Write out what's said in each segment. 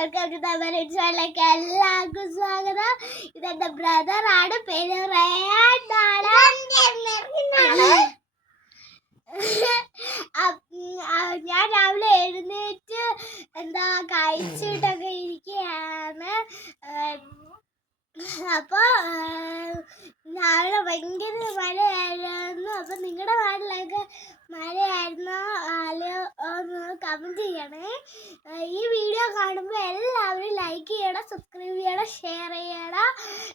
Welcome to തമരേക്ക് എല്ലാവർക്കും സ്വാഗതം. ഇതെന്റെ ബ്രദറാണ് പേര് റയാനാണ് അപ്പ്- ഞാൻ രാവിലെ എഴുന്നേറ്റ് എന്താ കഴിച്ചിട്ടൊക്കെ ഇരിക്കുകയാണ് അപ്പോൾ രാവിലെ ഭയങ്കര മഴയായിരുന്നു അപ്പം നിങ്ങളുടെ നാട്ടിലൊക്കെ മഴയായിരുന്നോ അല്ലയോ ഒന്ന് കമന്റ് ചെയ്യണേ ആ, ഈ വീഡിയോ കാണുമ്പോൾ എല്ലാവരും ലൈക്ക് ചെയ്യണം സബ്സ്ക്രൈബ് ചെയ്യണം ഷെയർ ചെയ്യണം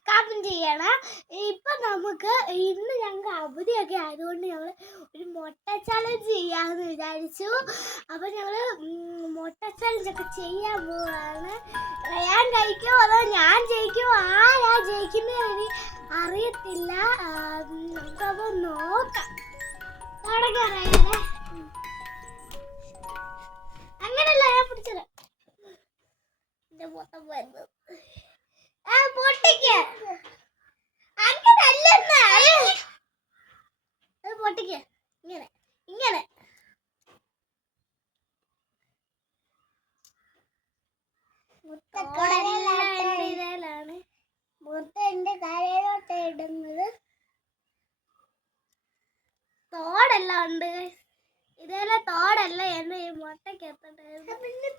കമന്റ് ചെയ്യണം. ഇപ്പം നമുക്ക് ഇന്ന് ഞങ്ങൾക്ക് അവധിയൊക്കെ ആയതുകൊണ്ട് ഞങ്ങൾ ഒരു മുട്ട ചലഞ്ച് ചെയ്യാമെന്ന് വിചാരിച്ചു. അപ്പം ഞങ്ങൾ മുട്ട ചലഞ്ച് ഒക്കെ ചെയ്യാൻ പോവാണ്. ഞാൻ ജയിക്കുമോ അതോ ഞാൻ ജയിക്കുമോ ആരാ ജയിക്കുന്നതെന്ന് അറിയത്തില്ല. നമുക്കപ്പോൾ നോക്കാം. പൊട്ടിക്ക ഇങ്ങനെ ഇങ്ങനെ മുട്ടക്കടലാണ് മുട്ട എന്റെ തലയിലോട്ട് ഇടുന്നത് തോടെല്ലാം ഉണ്ട്. ഇതേലെ തോടല്ല എന്ന് ഈ മുട്ടയ്ക്ക് എത്തണ്ടായിരുന്നു പിന്നെ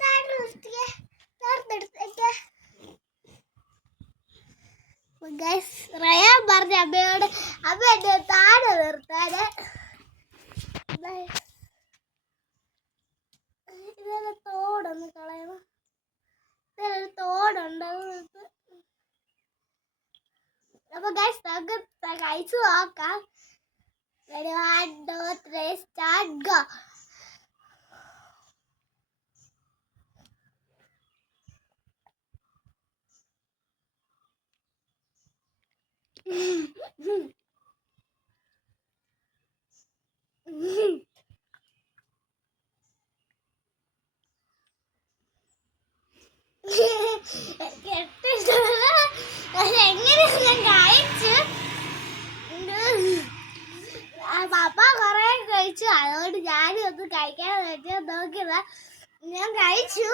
റയാൻ പറഞ്ഞ അമ്മയോട് അമ്മ എന്നെ താഴെ നിർത്താന്. ഇതൊരു തോടൊന്ന് കളയണം. ഇതൊരു തോടുണ്ട്. അപ്പൊ ഗൈസ് നമുക്ക് കഴിച്ചു നോക്കാം. Ready, one, സ്റ്റാർട്ട് three, പപ്പ കൊറേ കഴിച്ചു. അതുകൊണ്ട് ഞാനും ഒന്ന് കഴിക്കാൻ വേണ്ടി നോക്കിയതാ. ഞാൻ കഴിച്ചു.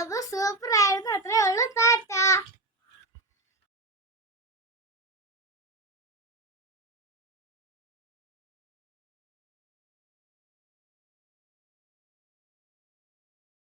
അപ്പൊ സൂപ്പർ ആയിരുന്നു. അത്രേ ഉള്ളു താറ്റ